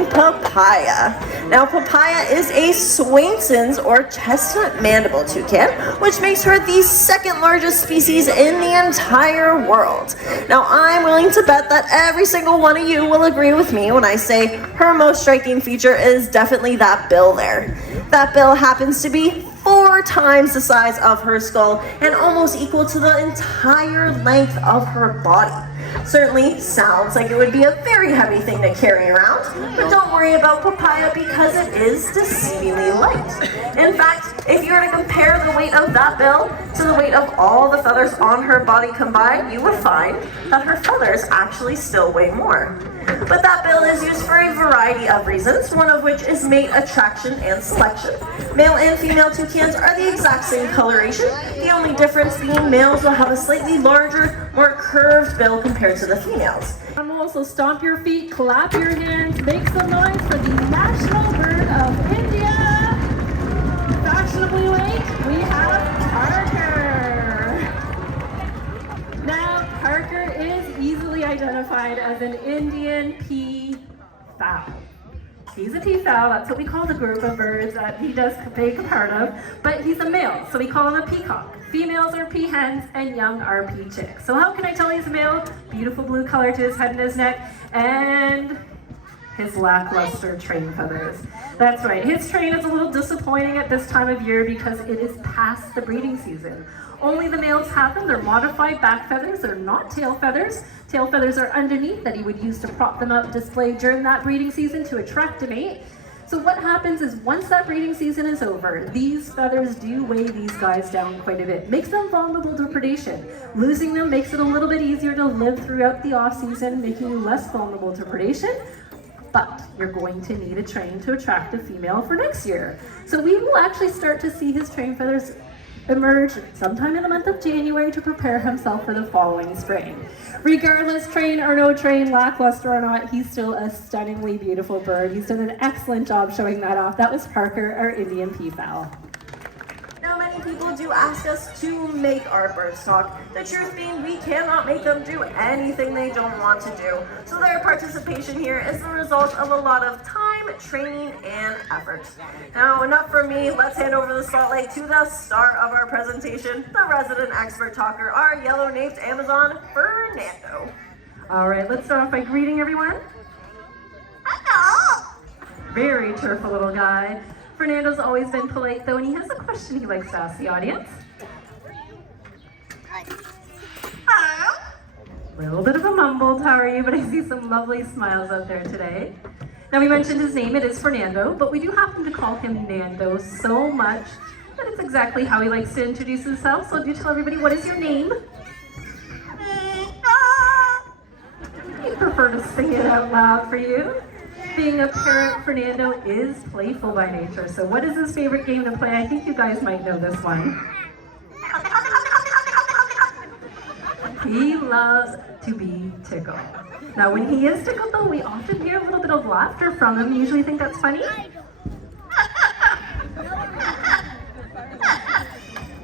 introducing papaya. Now, papaya is a Swainson's or chestnut mandible toucan, which makes her the second largest species in the entire world. Now, I'm willing to bet that every single one of you will agree with me when I say her most striking feature is definitely that bill there. That bill happens to be 4 times the size of her skull and almost equal to the entire length of her body. Certainly sounds like it would be a very heavy thing to carry around, but don't worry about papaya because it is deceivingly light. In fact, if you were to compare the weight of that bill to the weight of all the feathers on her body combined, you would find that her feathers actually still weigh more. But that bill is used for a variety of reasons, one of which is mate attraction and selection. Male and female toucans are the exact same coloration, the only difference being males will have a slightly larger, more curved bill compared to the females. Also stomp your feet, clap your hands, make some noise for the national bird of India. Fashionably late, we have Parker. Now, Parker is easily identified as an Indian peafowl. He's a peafowl, that's what we call the group of birds that he does take a part of, but he's a male, so we call him a peacock. Females are peahens and young are pea chicks. So how can I tell he's a male? Beautiful blue color to his head and his neck, and his lackluster train feathers. That's right, his train is a little disappointing at this time of year because it is past the breeding season. Only the males have them. They're modified back feathers. They're not tail feathers. Tail feathers are underneath that he would use to prop them up display during that breeding season to attract a mate. So what happens is once that breeding season is over, these feathers do weigh these guys down quite a bit. Makes them vulnerable to predation. Losing them makes it a little bit easier to live throughout the off season, making you less vulnerable to predation. But you're going to need a train to attract a female for next year. So we will actually start to see his train feathers emerge sometime in the month of January to prepare himself for the following spring. Regardless, train or no train, lackluster or not, he's still a stunningly beautiful bird. He's done an excellent job showing that off. That was Parker, our Indian peafowl. Now, many people do ask us to make our birds talk. The truth being, we cannot make them do anything they don't want to do. So their participation here is the result of a lot of time, training, and effort. Now, enough for me. Let's hand over the spotlight to the star of our presentation, the resident expert talker, our yellow-naped Amazon, Fernando. All right, let's start off by greeting everyone. Hello. Very cheerful little guy. Fernando's always been polite though, and he has a question he likes to ask the audience. Hello. A little bit of a mumbled, how are you? But I see some lovely smiles out there today. Now we mentioned his name, it is Fernando, but we do happen to call him Nando so much that it's exactly how he likes to introduce himself. So do tell everybody, what is your name? You prefer to sing it out loud for you? Being a parent, Fernando is playful by nature. So what is his favorite game to play? I think you guys might know this one. He loves to be tickled. Now when he is tickled though, we often hear a little bit of laughter from him. You usually think that's funny?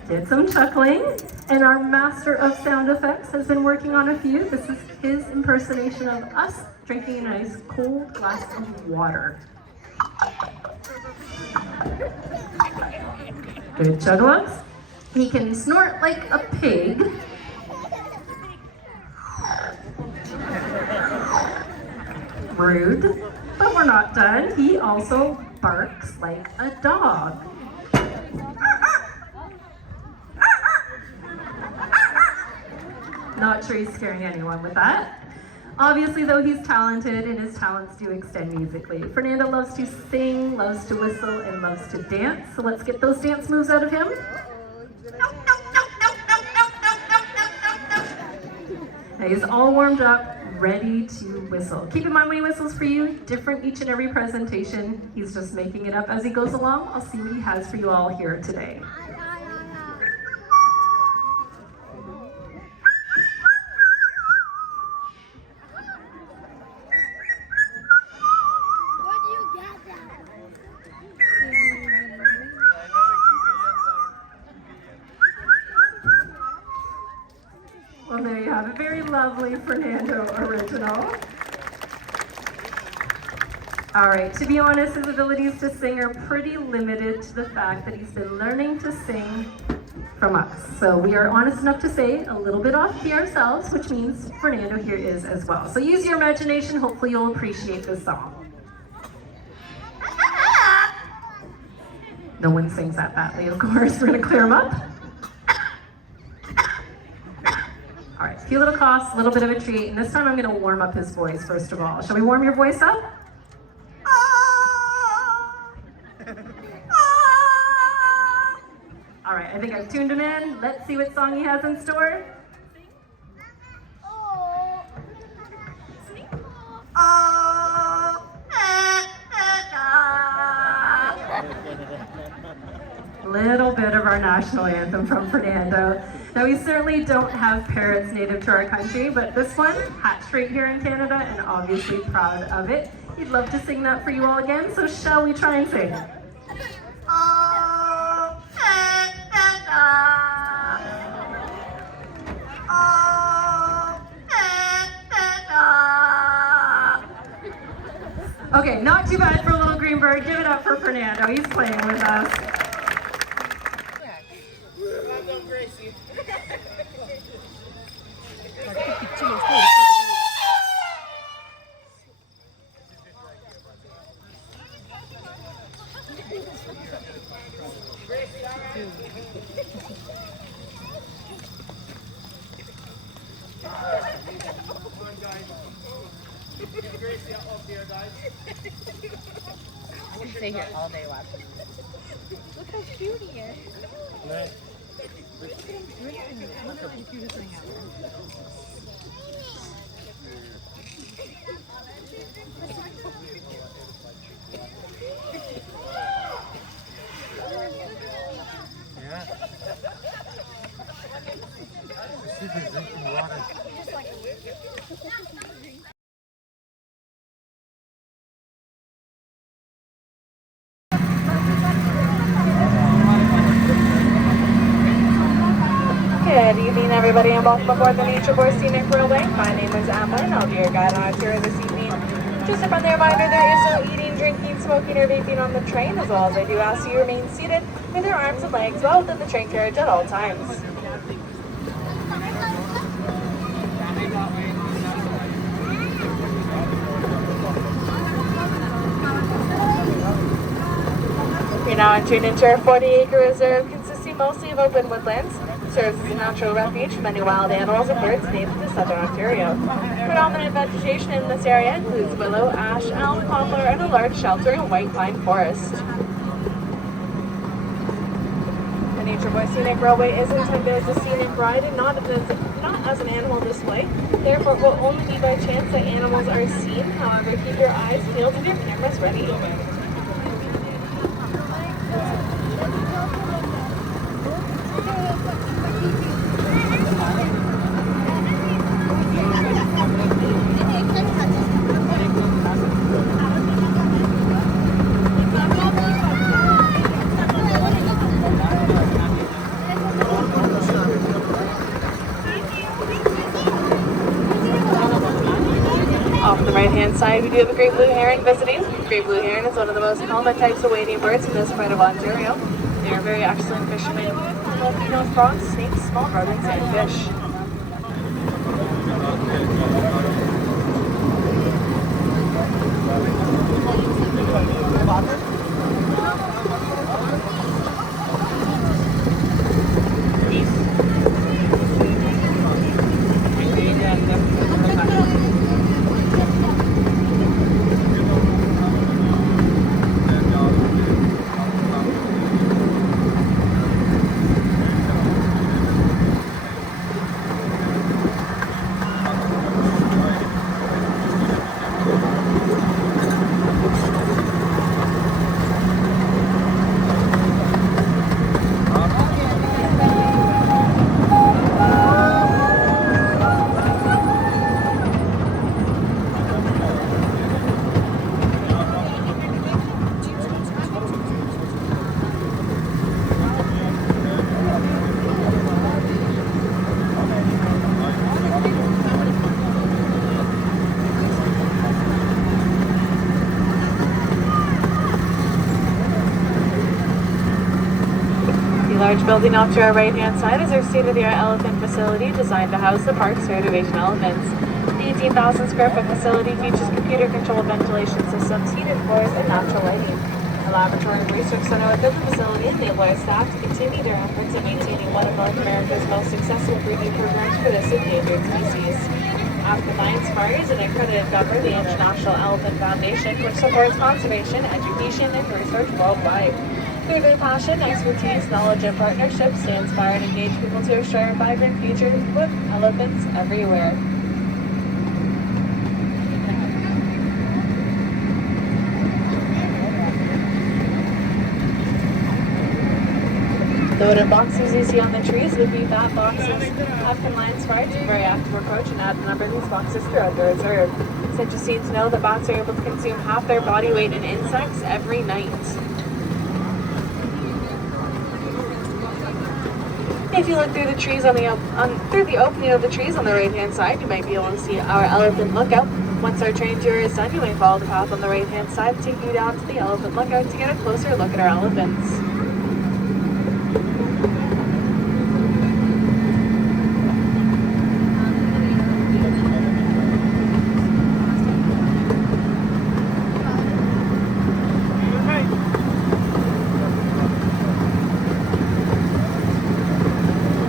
Did some chuckling. And our master of sound effects has been working on a few. This is his impersonation of us drinking a nice cold glass of water. Good chug-a-lungs. He can snort like a pig. Rude, but we're not done. He also barks like a dog. Not sure he's scaring anyone with that. Obviously though, he's talented and his talents do extend musically. Fernando loves to sing, loves to whistle, and loves to dance. So let's get those dance moves out of him. Now he's all warmed up, ready to whistle. Keep in mind when he whistles for you, different each and every presentation. He's just making it up as he goes along. I'll see what he has for you all here today. Well, there you have a very lovely Fernando original. All right, to be honest, his abilities to sing are pretty limited to the fact that he's been learning to sing from us. So we are honest enough to say a little bit off key ourselves, which means Fernando here is as well. So use your imagination, hopefully you'll appreciate this song. No one sings that badly, of course. We're gonna clear him up. All right, a few little coughs, a little bit of a treat, and this time I'm gonna warm up his voice first of all. Shall we warm your voice up? All right, I think I've tuned him in. Let's see what song he has in store. Little bit of our national anthem from Fernando. Now, we certainly don't have parrots native to our country, but this one, hatched right here in Canada, and obviously proud of it. He'd love to sing that for you all again, so shall we try and sing? Okay, not too bad for a little green bird. Give it up for Fernando. He's playing with us. I can stay here all day watching. Look how cute he is. Look at the cutest thing ever. Good evening, everybody, and welcome aboard the Nature Boy Scenic Railway. My name is Emma, and I'll be your guide on our tour this evening. Just a friendly reminder, there is no eating, drinking, smoking, or vaping on the train, as well as I do ask you remain seated with your arms and legs well within the train carriage at all times. You're now entering into our 40-acre reserve consisting mostly of open woodlands. Serves as a natural refuge for many wild animals and birds native to southern Ontario. Predominant vegetation in this area includes willow, ash, elm, poplar, and a large sheltering white pine forest. The Nature Boy Scenic Railway is intended as a scenic ride and not as an animal display. Therefore, it will only be by chance that animals are seen. However, keep your eyes peeled and your cameras ready. Off the right-hand side, we do have a great blue heron visiting. Great blue heron is one of the most common types of wading birds in this part of Ontario. They are very excellent fishermen, females, frogs, snakes, small rodents, and fish. large building off to our right-hand side is our state-of-the-art elephant facility designed to house the park's reservation elephants. The 18,000 square foot facility features computer-controlled ventilation systems, heated floors, and natural lighting. A laboratory and research center within the facility enables our staff to continue their efforts in maintaining one of North America's most successful breeding programs for this endangered species. Africanlionsafari is an accredited member of the International Elephant Foundation, which supports conservation, education, and research worldwide. Through their passion, expertise, knowledge, and partnerships, they inspire and engage people to ensure a vibrant future with elephants everywhere. The wooden boxes you see on the trees would be bat boxes. Africanlionsafari take a very active approach and add a number of these boxes throughout the reserve. It's interesting to know that bats are able to consume half their body weight in insects every night. If you look through the trees through the opening of the trees on the right-hand side, you might be able to see our elephant lookout. Once our train tour is done, you may follow the path on the right-hand side and take you down to the elephant lookout to get a closer look at our elephants.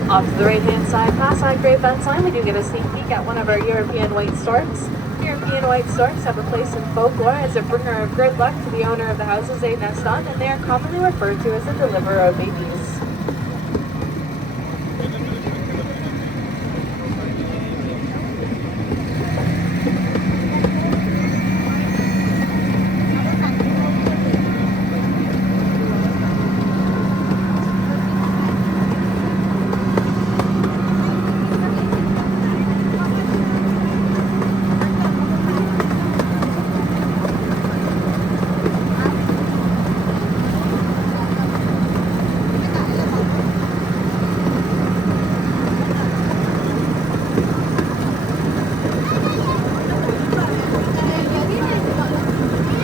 Off to the right-hand side, past that great fence line, we do get a sneak peek at one of our European white storks. European white storks have a place in folklore as a bringer of good luck to the owner of the houses they nest on, and they are commonly referred to as the deliverer of babies.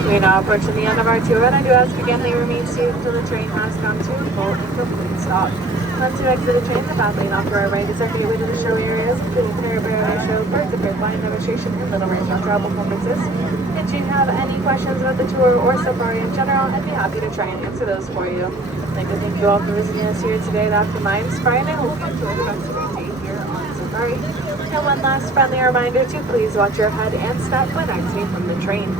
We are now approaching the end of our tour, and I do ask again that you remain seated until the train has come to a full and complete stop. Once you exit the train, the path lane off to our right is our gateway to the show areas, including Caribou Show Park, the Bird Line Demonstration, and Little Range travel performances. If you have any questions about the tour or safari in general, I'd be happy to try and answer those for you. I'd like to thank you all for visiting us here today at Africanlionsafari, and I hope you enjoy the rest of your day here on safari. And one last friendly reminder to please watch your head and step when exiting from the train.